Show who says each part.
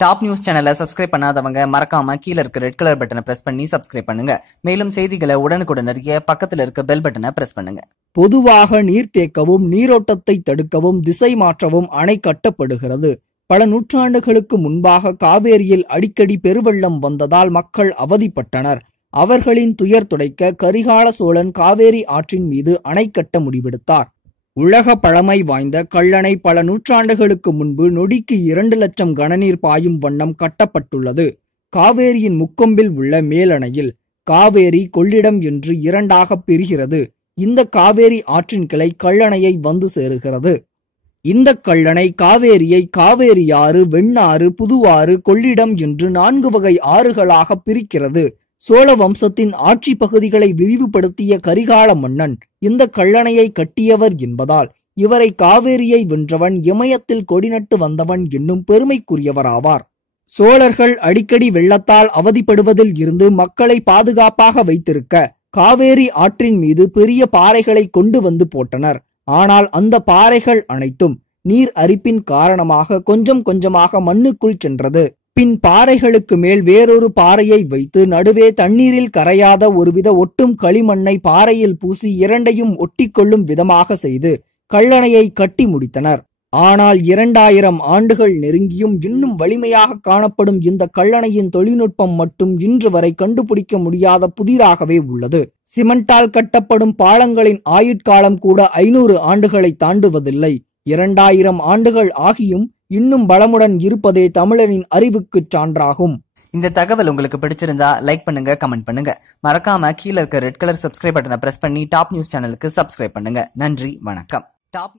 Speaker 1: Top news சேனலை subscribe பண்ணாதவங்க மறக்காம கீழ இருக்க ரெட் கலர் பட்டனை பிரஸ் பண்ணி சப்ஸ்கிரைப் பண்ணுங்க. மேலும் செய்திகளை உடனுக்குடன் அறிய பக்கத்துல இருக்க பெல் பட்டனை பிரஸ் பண்ணுங்க.
Speaker 2: பொதுவாக நீர் தேக்கவும் நீரோட்டத்தை தடுக்கவும் திசை மாற்றவும் அணை கட்டப்படுகிறது. பல நூற்றாண்டுகளுக்கு முன்பாக காவேரியில் அடிக்கடி பெருவெள்ளம் வந்ததால் மக்கள் அவதிப்பட்டனர். அவர்களின் துயர் துடைக்க கரிகால சோழன் காவேரி ஆற்றின் மீது அணை கட்ட முடிவெடுத்தார். உலக பழமை வாய்ந்த கல்லணை பல நூற்றாண்டுகளுக்கு முன்பு நொடிக்கு இரண்டு லட்சம் கனநீர் பாயும் வண்ணம் கட்டப்பட்டுள்ளது. காவேரியின் முக்கொம்பில் உள்ள மேலணையில் காவேரி கொள்ளிடம் என்று இரண்டாக பிரிகிறது. இந்த காவேரி ஆற்றின் கிளை கல்லணையை வந்து சேருகிறது. இந்த கல்லணை காவேரியை காவேரியாறு வெண்ணாறு புதுவாறு கொள்ளிடம் என்று நான்கு வகை ஆறுகளாக பிரிக்கிறது. சோழ வம்சத்தின் ஆட்சி பகுதிகளை விரிவுபடுத்திய கரிகால மன்னன் இந்த கல்லணையை கட்டியவர் என்பதால் இவரை காவேரியை வென்றவன் இமயத்தில் கொடிநட்டு வந்தவன் என்னும் பெருமைக்குரியவராவார். சோழர்கள் அடிக்கடி வெள்ளத்தால் அவதிப்படுவதில் இருந்து மக்களை பாதுகாப்பாக வைத்திருக்க காவேரி ஆற்றின் மீது பெரிய பாறைகளை கொண்டு வந்து போட்டனர். ஆனால் அந்த பாறைகள் அனைத்தும் நீர் அரிப்பின் காரணமாக கொஞ்சம் கொஞ்சமாக மண்ணுக்குள் சென்றது. பின் பாறைகளுக்கு மேல் வேறொரு பாறையை வைத்து நடுவே தண்ணீரில் கரையாத ஒருவித ஒட்டும் களிமண்ணை பாறையில் பூசி இரண்டையும் ஒட்டிக்கொள்ளும் விதமாக செய்து கல்லணையை கட்டி முடித்தனர். ஆனால் இரண்டாயிரம் ஆண்டுகள் நெருங்கியும் இன்னும் வலிமையாக காணப்படும் இந்த கல்லணையின் தொழில்நுட்பம் மட்டும் இன்று வரை கண்டுபிடிக்க முடியாத புதிராகவே உள்ளது. சிமெண்டால் கட்டப்படும் பாலங்களின் ஆயுட்காலம் கூட ஐநூறு ஆண்டுகளை தாண்டுவதில்லை. இரண்டாயிரம் ஆண்டுகள் ஆகியும் இன்னும் பலமுடன் இருப்பதே தமிழனின் அறிவுக்குச் சான்றாகும்.
Speaker 1: இந்த தகவல் உங்களுக்கு பிடிச்சிருந்தா லைக் பண்ணுங்க கமெண்ட் பண்ணுங்க. மறக்காம கீழ இருக்க ரெட் கலர் சப்ஸ்கிரைப் பட்டனை பிரஸ் பண்ணி டாப் நியூஸ் சேனலுக்கு சப்ஸ்கிரைப் பண்ணுங்க. நன்றி வணக்கம்.